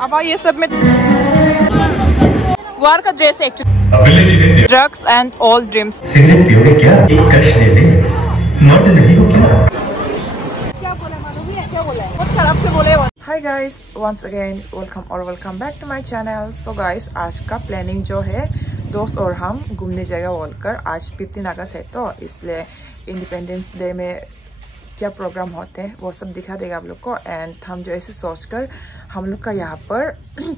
अब ये सब में वार का ड्रेस है actually. Drugs and all dreams. Cigarette पियोगे क्या? एक कश ले ले, मर्द नहीं हो क्या? क्या बोला मालूम है? क्या बोला है? बहुत खराब से बोले। Hi guys, once again welcome back to my channel. So guys, आज का प्लानिंग जो है, दोस्त और हम घूमने जाएगा बोलकर। आज 15 अगस्त है तो इसलिए इंडिपेंडेंस डे में क्या प्रोग्राम होते हैं वो सब दिखा देगा आप लोग को। एंड हम जो ऐसे सोचकर हम लोग का यहाँ पर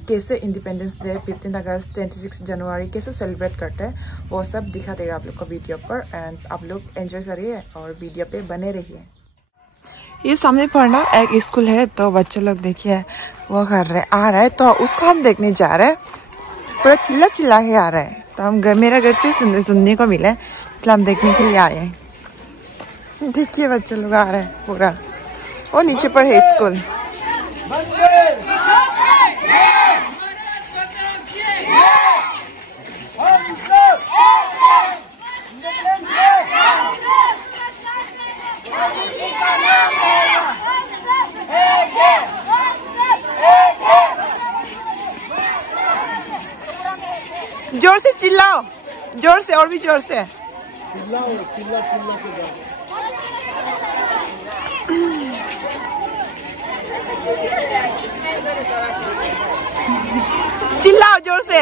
कैसे इंडिपेंडेंस डे 15 अगस्त 26 जनवरी कैसे सेलिब्रेट करते हैं वो सब दिखा देगा आप लोग को वीडियो पर। एंड आप लोग एंजॉय करिए और वीडियो पे बने रहिए। ये सामने पर ना एक स्कूल है, तो बच्चे लोग देखिए वो कर रहे आ रहा है, तो उसको हम देखने जा रहे हैं। पूरा चिल्ला के आ रहा है, तो हम मेरा घर से सुनने को मिले, इसलिए हम देखने के लिए आए हैं। देखिए बच्चे लोग आ रहे हैं पूरा, और नीचे पर है स्कूल। जोर से चिल्लाओ, जोर से, और भी जोर से चिल्ला चिल्लाओ जोर से।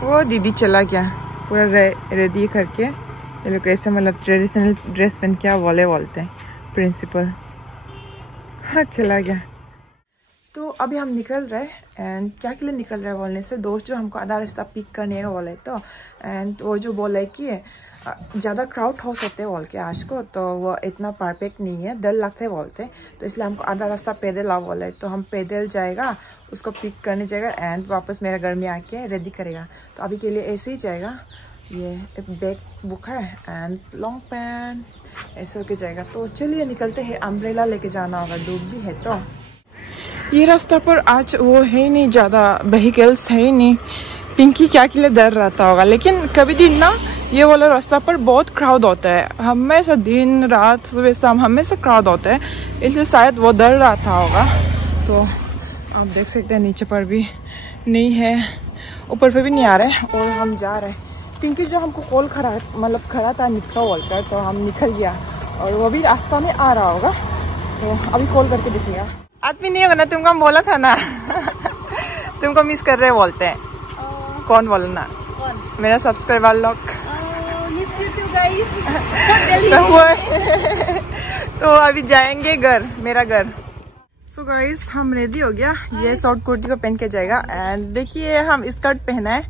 वो दीदी चला गया पूरा रेडी करके। ये लोग ऐसे मतलब ट्रेडिशनल ड्रेस पहन के बोलते हैं प्रिंसिपल। हाँ, चला गया। तो अभी हम निकल रहे एंड क्या के लिए निकल रहे हैं बोलने से, दोस्त जो हमको आधा रास्ता पिक करने है बोले तो। एंड वो जो बोले कि ज़्यादा क्राउड हो सकते हैं बोल के आज को, तो वो इतना परफेक्ट नहीं है, डर लगते बोलते, तो इसलिए हमको आधा रास्ता पैदल आओ बोले। तो हम पैदल जाएगा, उसको पिक करने जाएगा एंड वापस मेरे घर में आके रेडी करेगा। तो अभी के लिए ऐसे ही जाएगा। ये एक बैग बुक है एंड लॉन्ग पैंट ऐसे होके जाएगा। तो चलिए निकलते हैं, अम्ब्रेला लेके जाना होगा, धूप भी है। तो ये रास्ता पर आज वो है ही नहीं, ज़्यादा व्हीकल्स है ही नहीं। पिंकी क्या के लिए डर रहता होगा, लेकिन कभी दिन ना ये वाला रास्ता पर बहुत क्राउड होता है, हमेशा दिन रात सुबह शाम हमेशा क्राउड होता है, इसलिए शायद वो डर रहता होगा। तो आप देख सकते हैं नीचे पर भी नहीं है, ऊपर पे भी नहीं आ रहे हैं, और हम जा रहे हैं। पिंकी जो हमको कॉल खड़ा था निकलो बोलकर, तो हम निकल गया और वो भी रास्ता में आ रहा होगा, तो अभी कॉल करके दिखेगा। आदमी नहीं होगा ना, तुमको हम बोला था ना तुमको मिस कर रहे बोलते हैं। कौन बोलना? कौन? मेरा सब्सक्राइबर लोग। Miss you too guys. तो अभी जाएंगे घर, मेरा घर। सो गाइस, हम रेडी हो गया। ये शॉर्ट कुर्ती को पहन के जाएगा एंड देखिए हम स्कर्ट पहना है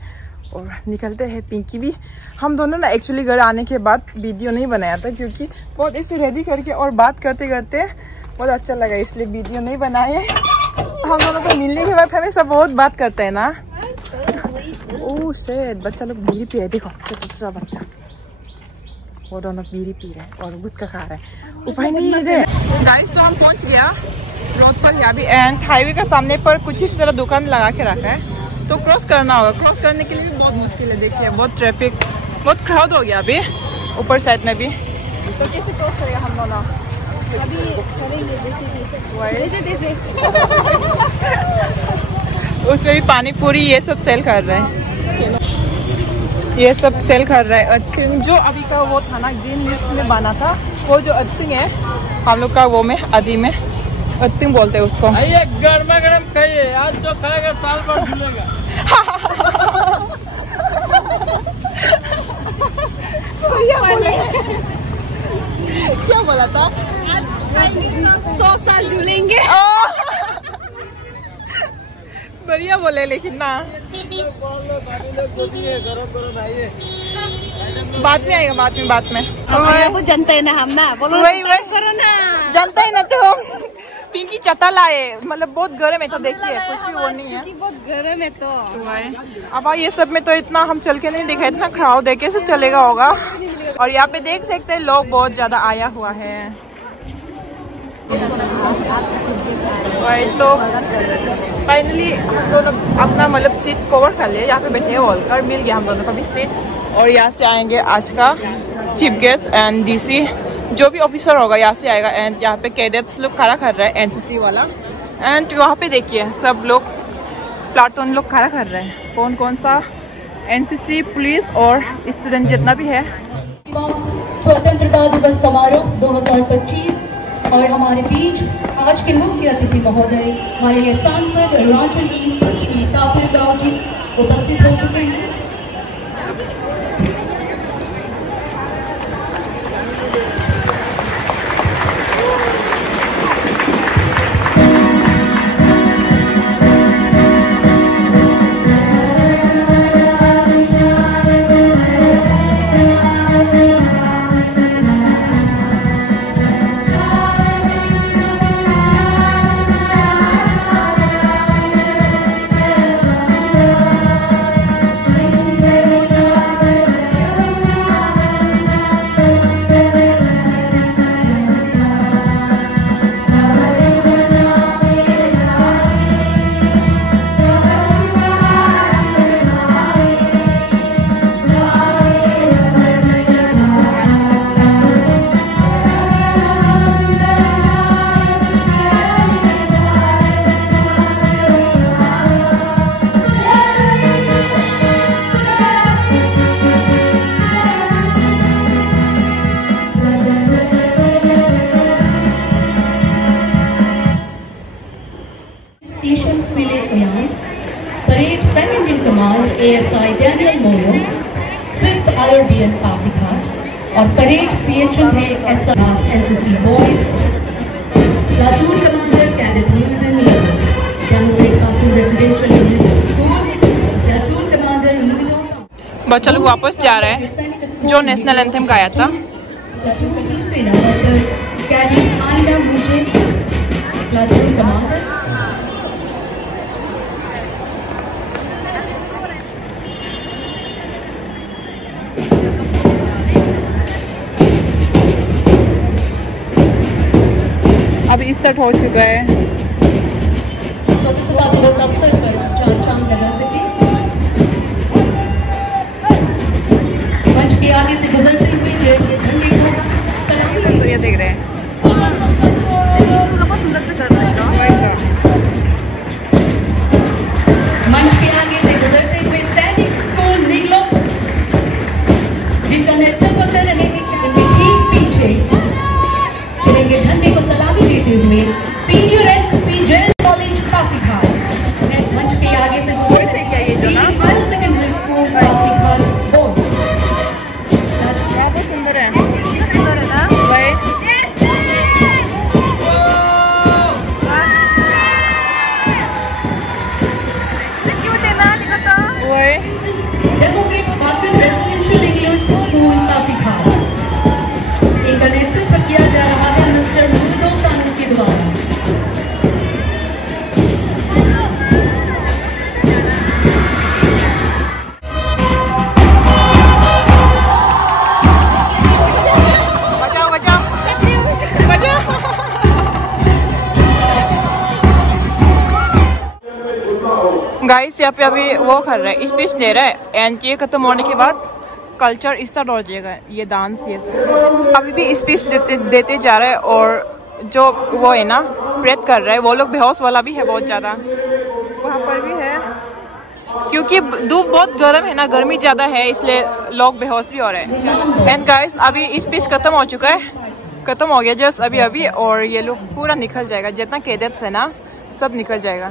और निकलते हैं। पिंकी भी, हम दोनों ना एक्चुअली घर आने के बाद वीडियो नहीं बनाया था, क्योंकि बहुत ऐसे रेडी करके और बात करते करते बहुत अच्छा लगा, इसलिए वीडियो नहीं बनाए। हम दोनों को मिलने के बाद हमेशा बहुत बात करते हैं ना। ओह शिट, बच्चा लोग बीड़ी पी रहे, देखो छोटा बच्चा, वो दोनों बीड़ी पी रहे हैं और गुटखा खा रहे हैं। उपाय नहीं है गाइस। तो हम पहुंच गया रोड पर यहाँ भी, एंड हाईवे का सामने पर कुछ इस तरह दुकान लगा के रखा है, तो क्रॉस करना होगा। क्रॉस करने के लिए भी बहुत मुश्किल है, देखिए बहुत ट्रैफिक, बहुत क्राउड हो गया अभी ऊपर साइड में भी। तो कैसे क्रॉस करेगा हम दोनों? अभी करेंगे जैसे उसमें भी पानी पूरी ये सब सेल कर रहे हैं, ये सब सेल कर रहा है। जो अभी का वो था ना ग्रीन लिस्ट में बना था, वो जो अर्थिंग है हम लोग का, वो में आदि में अर्थिंग बोलते हैं उसको। गर्मा गर्म खाइए, आज जो खाएगा साल भर झूलेगा। क्या बोला था? आज खाएंगे तो 100 साल झूलेंगे। बढ़िया बोले, लेकिन ना बाद में आएगा, बाद में वो जनता है ना, हम ना बोलो वही करो ना, जनता ही ना। तो पिंकी चटा लाए, मतलब बहुत गर्म है, तो देखिए कुछ भी वो नहीं है, बहुत गर्म है। तो अब ये सब में तो इतना हम चल के नहीं दिखा, इतना क्राउड है, कैसे चलेगा होगा। और यहाँ पे देख सकते हैं लोग बहुत ज्यादा आया हुआ है। तो फाइनली हम दोनों अपना मतलब सीट कवर कर लिया, यहाँ पे बैठे हॉल कर मिल गया हम दोनों का भी सीट। और यहाँ से आएंगे आज का चीफ गेस्ट एंड डीसी जो भी ऑफिसर होगा यहाँ से आएगा। एंड यहाँ पे कैडेट्स लोग खड़ा कर रहे हैं एनसीसी वाला। एंड वहाँ पे देखिए सब लोग प्लाटून लोग खड़ा कर रहे हैं, कौन कौन सा एनसीसी पुलिस और स्टूडेंट जितना भी है। स्वतंत्रता दिवस समारोह 2025 और हमारे बीच आज के मुख्य अतिथि महोदय हमारे लिए सांसद अरुणाचल ईस्ट श्री तापिर गांव जी उपस्थित हो चुके हैं। Parade second in command ASI Daniel Moyo, 5th IRBN Pasighat और parade CHM है SNCC Boys, platoon commander Cadet Louisville, Democratic Cartoon Residential English School, platoon commander Louisville। बच्चा लोग वापस जा रहे हैं जो नेशनल एंथम गाया था। प्लाटून का तीसरे नंबर पर कैडेट आलिया मुझे, प्लाटून कमांडर। अभी स्टार्ट हो चुका है। स्वतंत्रता दिवस अवसर पर चांग नगर सिटी मंच के आगे से गुजरते हुए तिरंगे झंडे को सलामी दी। तो ये देख रहे हैं बहुत सुंदर से कर रहे हैं। मंच के आगे से गुजरते हुए सैनिक स्कूल नीलो जिनका नेतृत्व कर रहे हैं, उनके ठीक पीछे तिरंगे झंडे को सलामी देते हुए senior NCC general college Pasighat. मंच के आगे से गुजरते हुए higher secondary school Pasighat board. बहुत सुंदर है, सुंदर है ना भाई। Democratic cartoon residential English school Pasighat. इनका नेतृत्व किया जा रहा है मिस्टर मुदो कानू के द्वारा। बचाओ बचाओ बचाओ। गाइस यहाँ पे अभी वो कर रहे हैं, स्पीच दे रहा है। एंड ये खत्म होने के बाद कल्चर स्टार्ट हो जाएगा, ये डांस ये अभी भी स्पीच देते जा रहे हैं। और जो वो है ना प्रेड कर रहा है वो लोग बेहोश वाला भी है बहुत ज़्यादा, वहाँ पर भी है क्योंकि धूप बहुत गर्म है ना, गर्मी ज़्यादा है इसलिए लोग बेहोश भी हो रहे हैं। एंड गाइस अभी स्पीच खत्म हो चुका है, खत्म हो गया जस्ट अभी अभी। और ये लोग पूरा निकल जाएगा, जितना कैडेट्स है ना सब निकल जाएगा।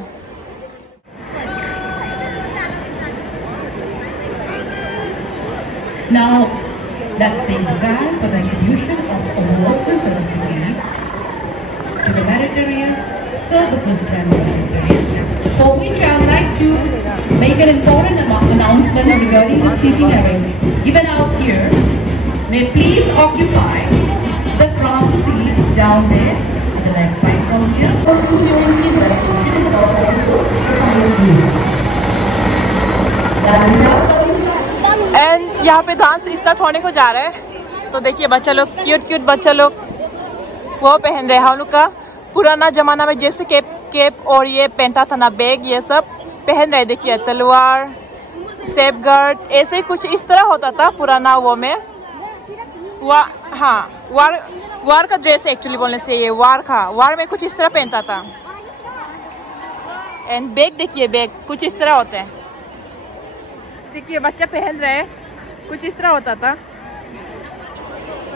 Now, let's take the time for the distribution of awards and certificates to the meritorious services rendered, for which I would like to make an important announcement regarding the seating arrangement given out here. May please occupy the front seat down there on the left side from here. And यहाँ पे dance start होने को जा रहा है। तो देखिए बच्चा लोग, क्यूट क्यूट बच्चा लोग वो पहन रहे हैं। हम लोग का पुराना जमाना में जैसे कैप और ये पहनता था ना, बैग, ये सब पहन रहे। देखिए तलवार, सेफगार्ड, ऐसे कुछ इस तरह होता था पुराना वो में। हाँ, वार का ड्रेस एक्चुअली बोलने से ये वार में कुछ इस तरह पहनता था। एंड बैग देखिए, बैग कुछ इस तरह होते हैं। देखिए बच्चा पहन रहे, कुछ इस तरह होता था।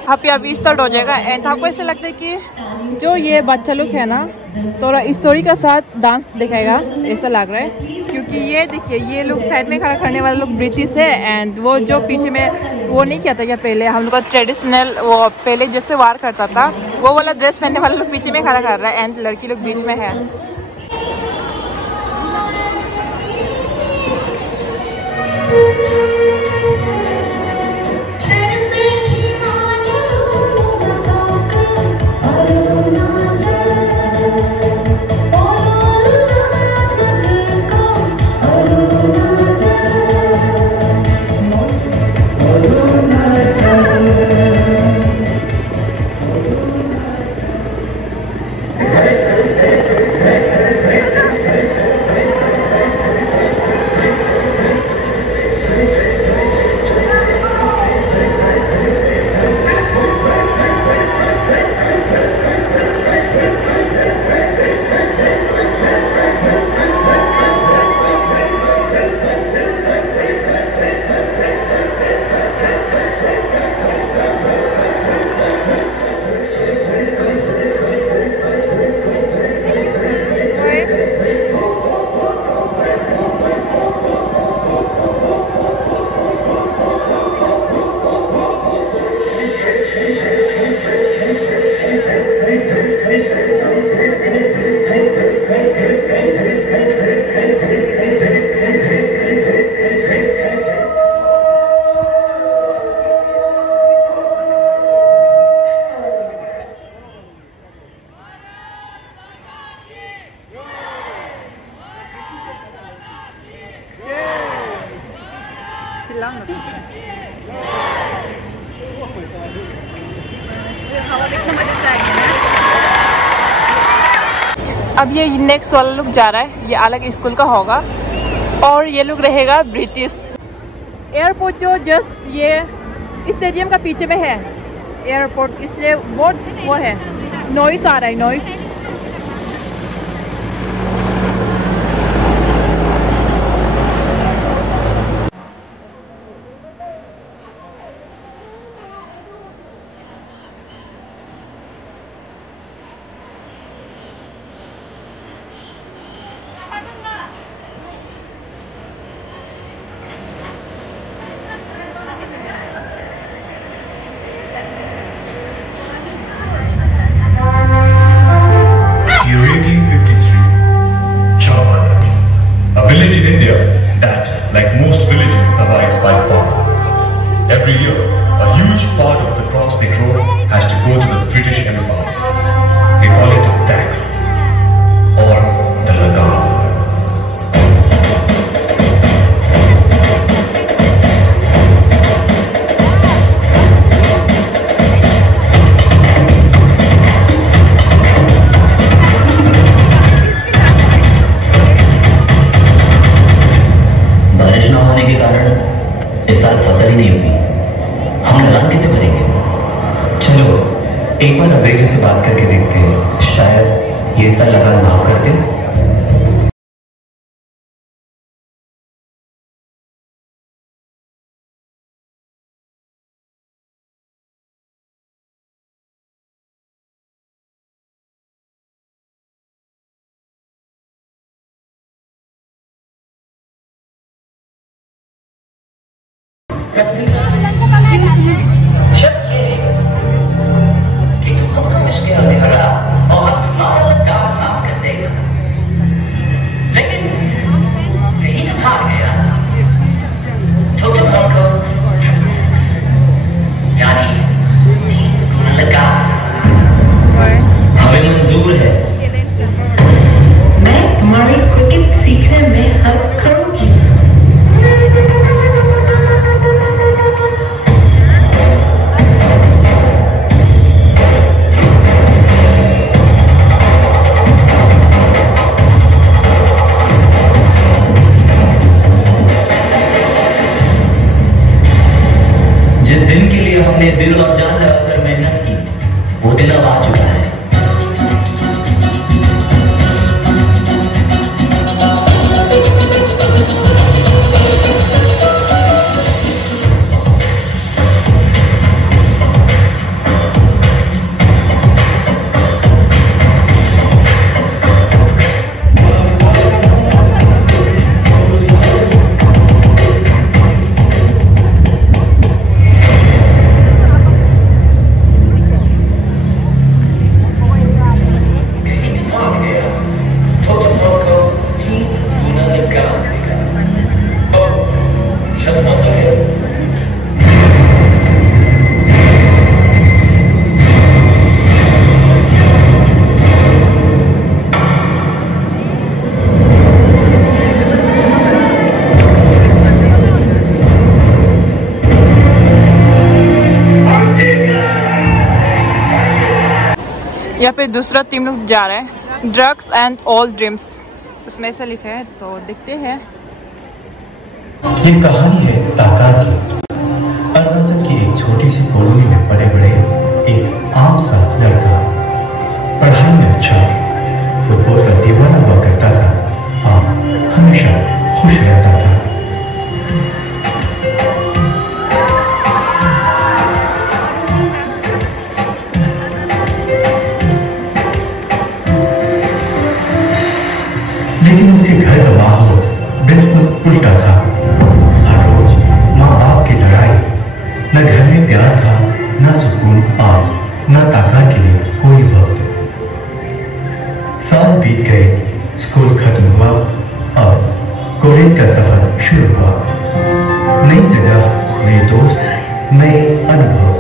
अभी स्टार्ट हो जाएगा। एंड आपको ऐसा लगता है कि जो ये बच्चा लोग है ना, थोड़ा स्टोरी का साथ डांस दिखाएगा ऐसा लग रहा है, क्योंकि ये देखिए ये लोग साइड में खड़ा करने वाले लोग ब्रिटिश है। एंड वो जो पीछे में वो नहीं किया था क्या, पहले हम लोग का ट्रेडिशनल वो पहले जैसे वार करता था वो वाला ड्रेस पहनने वाले लोग पीछे में खड़ा कर रहा है एंड लड़की लोग बीच में है। अब ये नेक्स्ट वाला लोग जा रहा है, ये अलग स्कूल का होगा और ये लोग रहेगा ब्रिटिश। एयरपोर्ट जो जस्ट ये स्टेडियम का पीछे में है एयरपोर्ट, इसलिए बहुत वो है, नॉइस आ रहा है, noise. Every year, a huge part of the crops they grow has to go to the British Empire. They call it tax or the lagan. बारिश न होने के कारण इस साल फसल ही नहीं होगी, हम लगान कैसे भरेंगे? चलो एक बार अंग्रेजों से बात करके देखते हैं, शायद ये साल लगान माफ कर दें। कि तुम हमको मुश्किल में हरा और हम तुम्हारा लगान माफ कर देगा, लेकिन कहीं तुम हार गया तो तुम हमको यानी 3 गुना लगान हमें मंजूर है। मैं तुम्हारी क्रिकेट सीखने में हेल्प करूंगी। हमने दिल और जान लगाकर मेहनत की, वो दिन अब आ चुका है। यहाँ पे दूसरा टीम लोग जा रहे हैं, ड्रग्स एंड ऑल ड्रीम्स, उसमें से लिखा है, तो देखते हैं। ये कहानी है ताकार की। अरुणाचल की एक छोटी सी कॉलोनी में पले बड़े एक आम सा लड़का, पढ़ाई में अच्छा, फुटबॉल का दीवाना हुआ करता था और हमेशा खुश रहता था। लेकिन उसके घर का माहौल बिल्कुल उल्टा था। हर रोज माँ बाप की लड़ाई, न घर में प्यार था, न सुकून और न ताकार के लिए कोई वक्त। साल बीत गए, स्कूल खत्म हुआ और कॉलेज का सफर शुरू हुआ। नई जगह, नए दोस्त, नए अनुभव।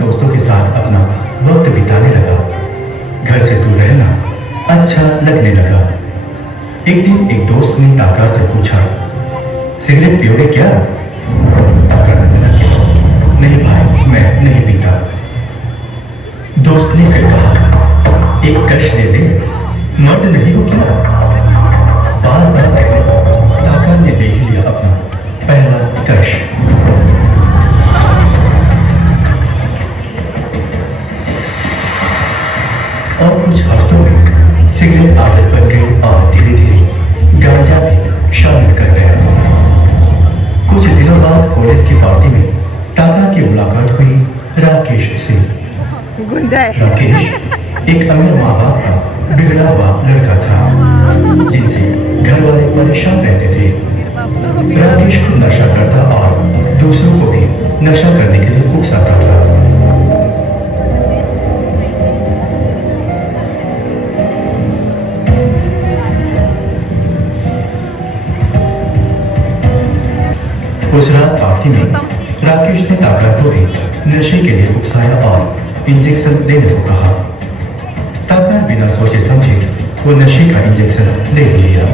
दोस्तों के साथ अपना वक्त बिताने लगा। घर से दूर रहना अच्छा लगने लगा। एक दिन एक दोस्त ने ताकार से पूछा, सिगरेट पियोगे क्या? ताकार ने मना किया, नहीं भाई, मैं नहीं पीता। दोस्त ने फिर कहा, एक कश ले ले, मर्द नहीं हो क्या? बार बार कहने पर ताकार ने ले ही लिया अपना पहला कश। और कुछ हफ्तों में सिगरेट आदत बन गई और धीरे धीरे गांजा भी शामिल कर गया। कुछ दिनों बाद कॉलेज की पार्टी में ताकार की मुलाकात हुई राकेश से। राकेश एक अमीर माँ बाप का बिगड़ा हुआ लड़का था, जिनसे घर वाले परेशान रहते थे। राकेश खुद नशा करता और दूसरों को भी नशा करने के लिए उकसाता था। उस रात पार्टी में राकेश ने ताकार को भी नशे के लिए उकसाया और इंजेक्शन देने को कहा। ताकार बिना सोचे समझे वो नशे का इंजेक्शन ले लिया।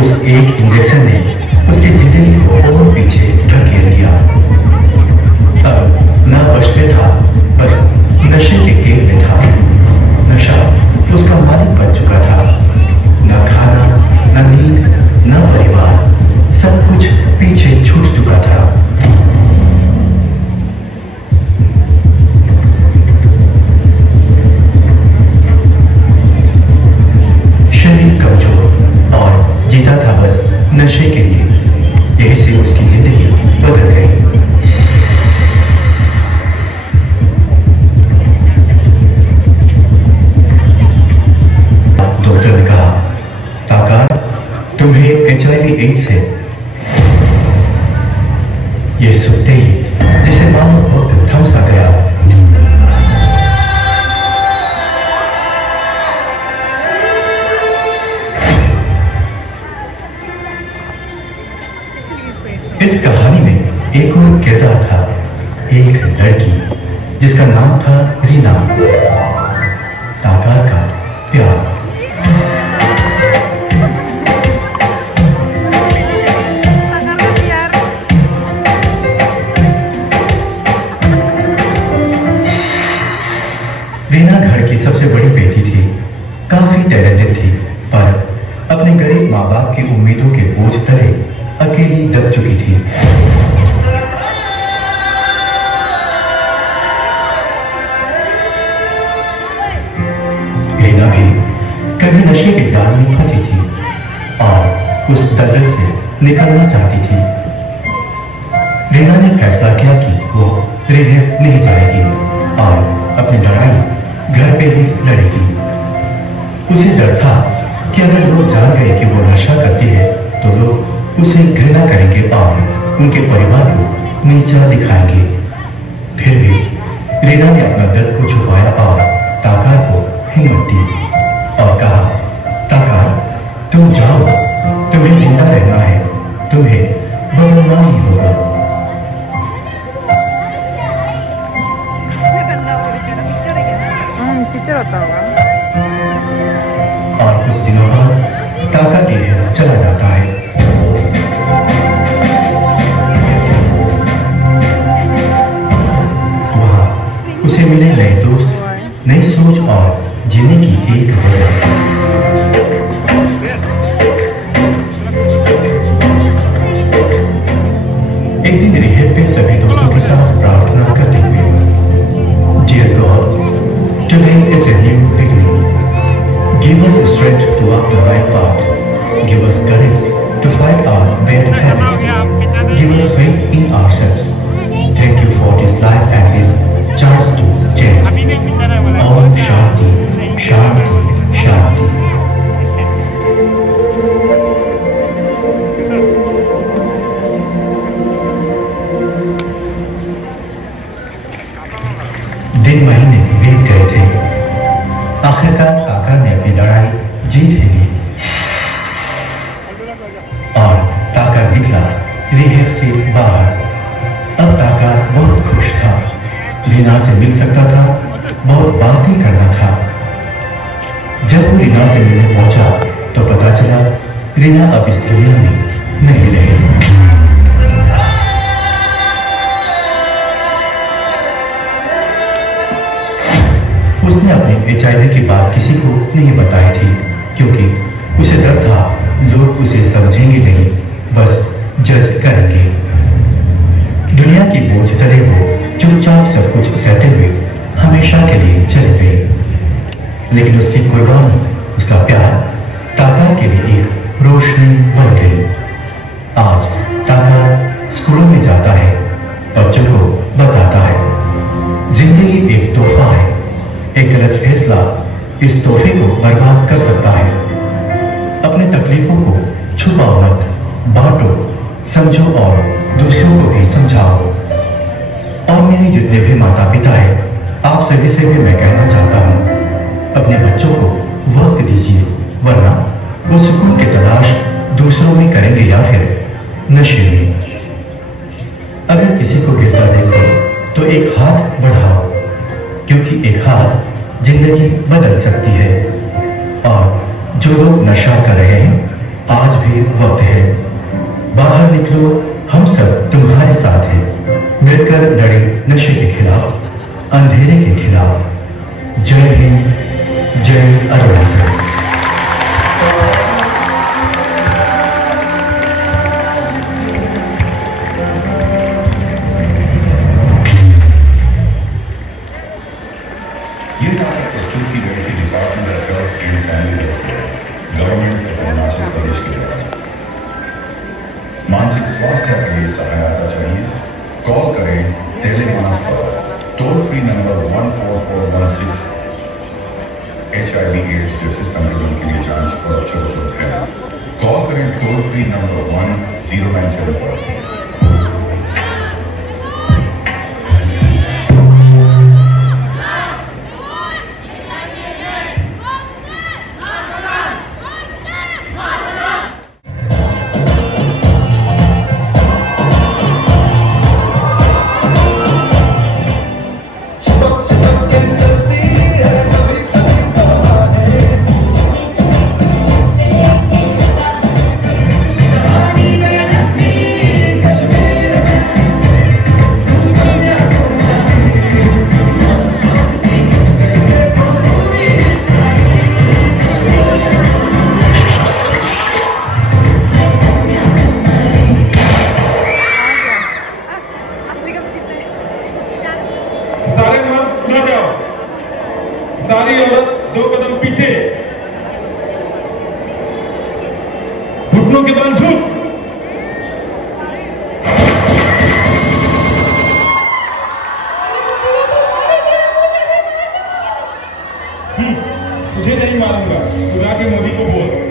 उस एक इंजेक्शन ने उसकी जिंदगी को और पीछे ढकेल दिया। अब न वश में था, बस नशे के गेम में था। नशा उसका मालिक बन चुका था। न खाना, न नींद, न परिवार, सब कुछ पीछे छूट चुका था। शरीर कमजोर और जीता था बस नशे के लिए। यही से उसकी जिंदगी बदल गई। डॉक्टर ने कहा, ताकार, तुम्हें HIV/AIDS है। ये सुनते ही जैसे मानो वक्त थम सा गया। इस कहानी में एक और किरदार था, एक लड़की जिसका नाम था रीना। ताकार का प्यार। पर अपने गरीब माँ बाप की उम्मीदों के बोझ तले अकेली दब चुकी थी। रीना भी कभी नशे के जाल में फंसी थी और उस दलदल से निकलना चाहती थी। रीना ने फैसला किया कि वो रिहेब नहीं जाएगी और अपनी लड़ाई घर पे ही लड़ेगी। उसे डर था कि अगर लोग जान गए कि वो नशा करती है तो लोग उसे घृणा करेंगे और उनके परिवार को नीचा दिखाएंगे। फिर भी रीना ने अपना दर्द को छुपाया और ताकार को हिम्मत दी और कहा, ताकार, तुम जाओ, तुम्हें जिंदा रहना है, तुम्हें बदलना ही होगा। टीचर होता होगा। और कुछ दिनों बाद ताका रिहेब चला जाता है। वहां उसे मिले नए दोस्त, नई सोच और जीने की एक वजह। एक दिन रिहेब पे सभी दोस्तों के साथ प्रार्थना करते हुए, dear God, today is a new beginning. Give us strength to walk the right path. Give us courage to fight our bad habits. Give us faith in ourselves. Thank you for this life and this chance to change. Om Shanti, Shanti, Shanti. दिन महीने बीत गए थे। आखिरकार ताका ने अपनी लड़ाई जीत ही ली और ताका निकला रिहेब से बाहर। अब ताका बहुत खुश था, रीना से मिल सकता था, बहुत बातें करना था। जब वो रीना से मिलने पहुंचा तो पता चला रीना अब इस दुनिया में नहीं रही। उसने अपने HIV की बात किसी को नहीं बताई थी क्योंकि उसे डर था लोग उसे समझेंगे नहीं, बस जज करेंगे। दुनिया की बोझ तले वो चुपचाप सब कुछ सहते हुए हमेशा के लिए चली गई। लेकिन उसकी कुर्बानी, उसका प्यार ताका के लिए एक रोशनी बन गई। आज ताका स्कूलों में जाता है, बच्चों को बताता है जिंदगी एक तोहफा है, एक गलत फैसला इस तोहफे को बर्बाद कर सकता है। अपने तकलीफों को छुपाओ मत, बांटो, समझो और दूसरों को भी समझाओ। और मेरे जितने भी माता पिता हैं, आप सभी से भी मैं कहना चाहता हूँ, अपने बच्चों को वक्त दीजिए, वरना वो सुकून की तलाश दूसरों में करेंगे या फिर नशे में। अगर किसी को गिरता देखो तो एक हाथ बढ़ाओ, क्योंकि एक हाथ जिंदगी बदल सकती है। और जो लोग नशा कर रहे हैं, आज भी वक्त है, बाहर निकलो, हम सब तुम्हारे साथ हैं। मिलकर लड़े नशे के खिलाफ, अंधेरे के खिलाफ। जय हिंद, जय अरुणाचल। मानसिक स्वास्थ्य के लिए सहायता चाहिए, कॉल करें टेलीमानस पर, टोल फ्री नंबर 14416। HIV/AIDS जैसे संक्रमण के लिए जांच और उपचार उपलब्ध है। कॉल करें टोल फ्री नंबर 1097 पर। दोनों के बाल झूठ। तुझे नहीं मारूंगा, तू जाके मोदी को बोल।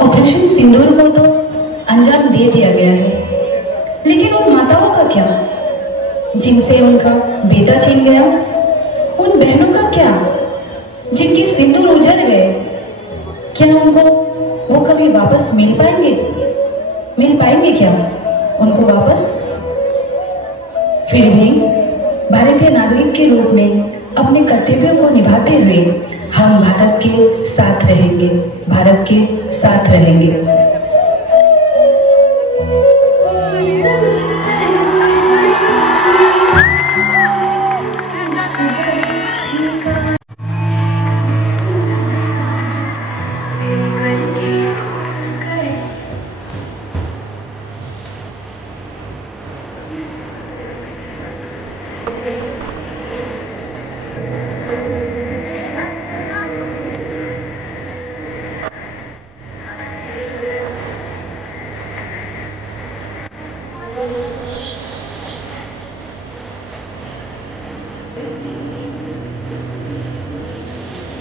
ऑपरेशन सिंदूर को तो अंजाम दे दिया गया है, लेकिन उन माताओं का क्या जिनसे उनका बेटा छीन गया? उन बहनों का क्या जिनके सिंदूर उजड़ गए? क्या उनको वो कभी वापस मिल पाएंगे क्या उनको वापस? फिर भी भारतीय नागरिक के रूप में अपने कर्तव्यों को निभाते हुए हम भारत के साथ रहेंगे, भारत के साथ रहेंगे।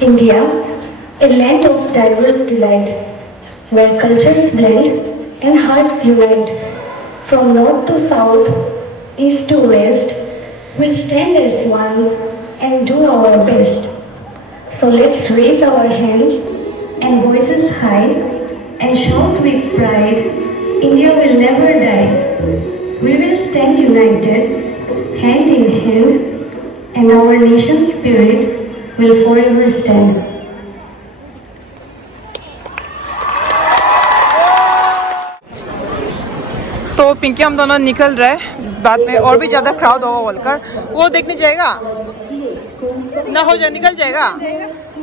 India, a land of diverse delight, where cultures blend and hearts unite. From north to south, east to west, we stand as one and do our best. So let's raise our hands and voices high and shout with pride, India will never die. We will stand united, hand in hand, and our nation's spirit will forever stand. तो पिंकी हम दोनों निकल रहे, बाद में और भी ज्यादा क्राउड होगा बोलकर वो देखने जाएगा ना, हो जाए निकल जाएगा।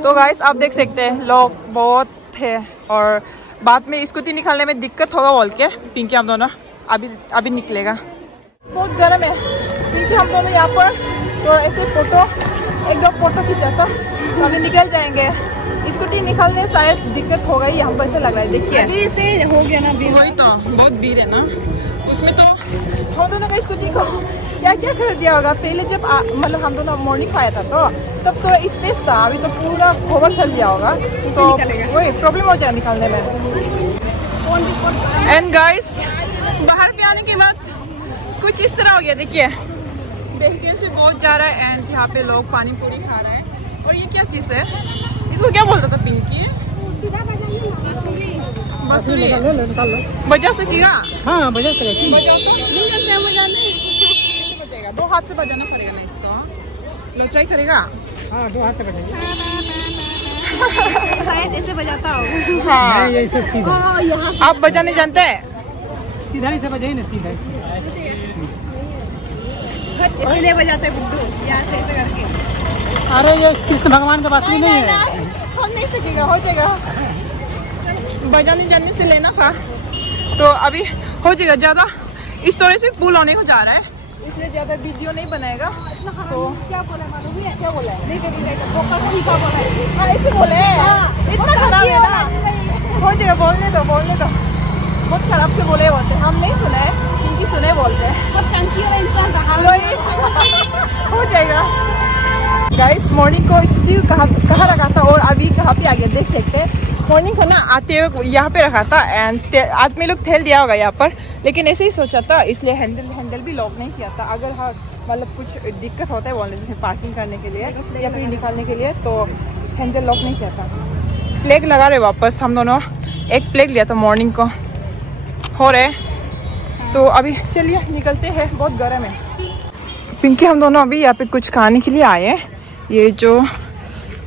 तो गाइस आप देख सकते हैं लोग बहुत है और बाद में स्कूटी निकालने में दिक्कत होगा बोल के पिंकी हम दोनों अभी निकलेगा। बहुत गर्म है पिंकी हम दोनों यहाँ पर, तो ऐसे एक दो फोटो खींचा था तो अभी निकल जाएंगे। स्कूटी निकालने शायद दिक्कत होगा ही यहाँ पर, ऐसा लग रहा है। देखिए अभी से हो गया ना, वही तो बहुत भीड़ है ना उसमें। तो हम दोनों का स्कूटी को क्या क्या कर दिया होगा। पहले जब मतलब हम दोनों मॉर्निंग आया था तो तब तो स्पेस था, अभी तो पूरा कवर कर दिया होगा, तो वही प्रॉब्लम हो जाए निकालने में। एंड गाइस बाहर पे आने के बाद कुछ इस तरह हो गया, देखिए व्हीकल से बहुत जा रहा है एंड यहाँ पे लोग पानी पूरी खा रहे हैं। और ये क्या चीज़ है, इसको क्या बोलता था पिंकी? बांसुरी। बजा सकेगा? हाँ बजा सकेगा। बजाओ तो नहीं जानते हैं बजाने। कैसे बजेगा? दो हाथ से बजाना पड़ेगा ना इसको। लो ट्राई करेगा? हाँ 2 हाथ से बजाएगा। शायद ऐसे बजाता हो। हाँ यही सब सीधा। आप बजाने जानते हैं? सीधा ही से बजाइए ना, सीधा इसलिए बजाते हैं बुड्ढू, यहाँ से ऐसे करके। अरे ये कृष्ण भगवान का बांसुरी नहीं है। हम नहीं सकेगा, हो जाएगा। बजाने जाने से लेना था तो अभी हो जाएगा। ज़्यादा इस तरह से पुल होने को जा रहा है, इसलिए ज़्यादा वीडियो नहीं बनाएगा। तो क्या बोला मालूम है? क्या बोला है? नहीं बोला, ऐसे बोले इतना खराब है ना। हो जाएगा, बोलने दो बहुत खराब से बोले बोलते, हम नहीं सुने क्योंकि सुने बोलते हैं। हो जाएगा। गाइस मॉर्निंग को स्कूटी कहाँ रखा था और अभी कहाँ पे आ गया देख सकते हैं। मॉर्निंग को ना आते हुए यहाँ पे रखा था एंड आदमी लोग ठेल दिया होगा यहाँ पर, लेकिन ऐसे ही सोचा था इसलिए हैंडल भी लॉक नहीं किया था। अगर हाँ मतलब कुछ दिक्कत होता है बोलने जैसे पार्किंग करने के लिए या फिर निकालने के लिए तो हैंडल लॉक नहीं किया था। प्लेग लगा रहे वापस, हम दोनों एक प्लेग लिया था मॉर्निंग को हो रहे, तो अभी चलिए निकलते हैं, बहुत गर्म है। पिंकी हम दोनों अभी यहाँ पे कुछ खाने के लिए आए हैं। ये जो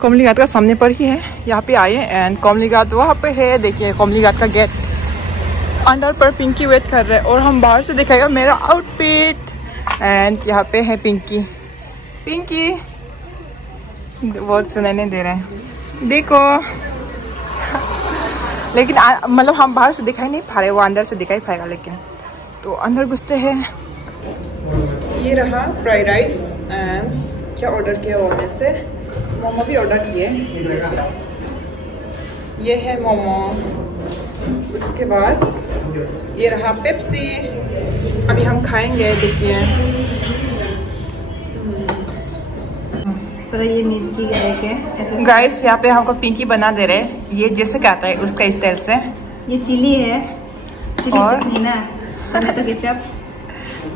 कोमली घाट का सामने पर ही है, यहाँ पे आए एंड कोमली घाट वहाँ पे है। देखिए कोमली घाट का गेट। अंदर पर पिंकी वेट कर रहे हैं और हम बाहर से दिखाएगा मेरा आउटफिट। एंड यहाँ पे है पिंकी। पिंकी बहुत सुनाने दे रहे हैं, देखो। लेकिन मतलब हम बाहर से दिखाई नहीं पा रहे, वो अंदर से दिखाई पाएगा। लेकिन तो अंदर घुसते हैं। ये रहा फ्राइड राइस एंड क्या ऑर्डर किया होने से मोमो भी ऑर्डर किए। ये है मोमो। उसके बाद ये रहा पेप्सी। अभी हम खाएंगे। देखिए तो ये मिर्ची के गाइस, यहाँ पे हमको पिंकी बना दे रहे हैं। ये जैसे कहता है उसका स्टाइल से। ये चिली है, चिली और? चटनी ना, टमाटो केचप।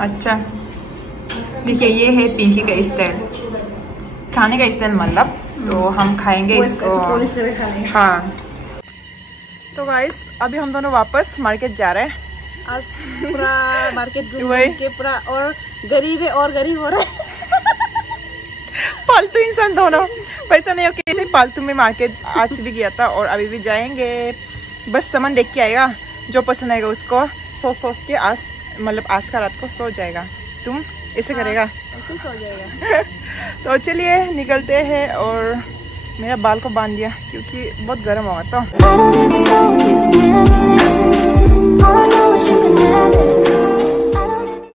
अच्छा देखिए ये है पिंकी का स्टाइल, खाने का स्टाइल मतलब। तो हम खाएंगे इसको। हाँ तो गाइस अभी हम दोनों वापस मार्केट जा रहे हैं। आज पूरा मार्केट घूम के पूरा और गरीब है और गरीब हो रहा है। फालतू इंसान दोनों, पैसा नहीं हो कैसे फालतू में मार्केट आज भी गया था और अभी भी जाएंगे। बस सामान देख के आएगा, जो पसंद आएगा उसको सोच के आज मतलब आज का रात को सो जाएगा। तुम ऐसे करेगा? ऐसे सो जाएगा। तो चलिए निकलते हैं। और मेरा बाल को बांध दिया क्योंकि बहुत गर्म होगा। तो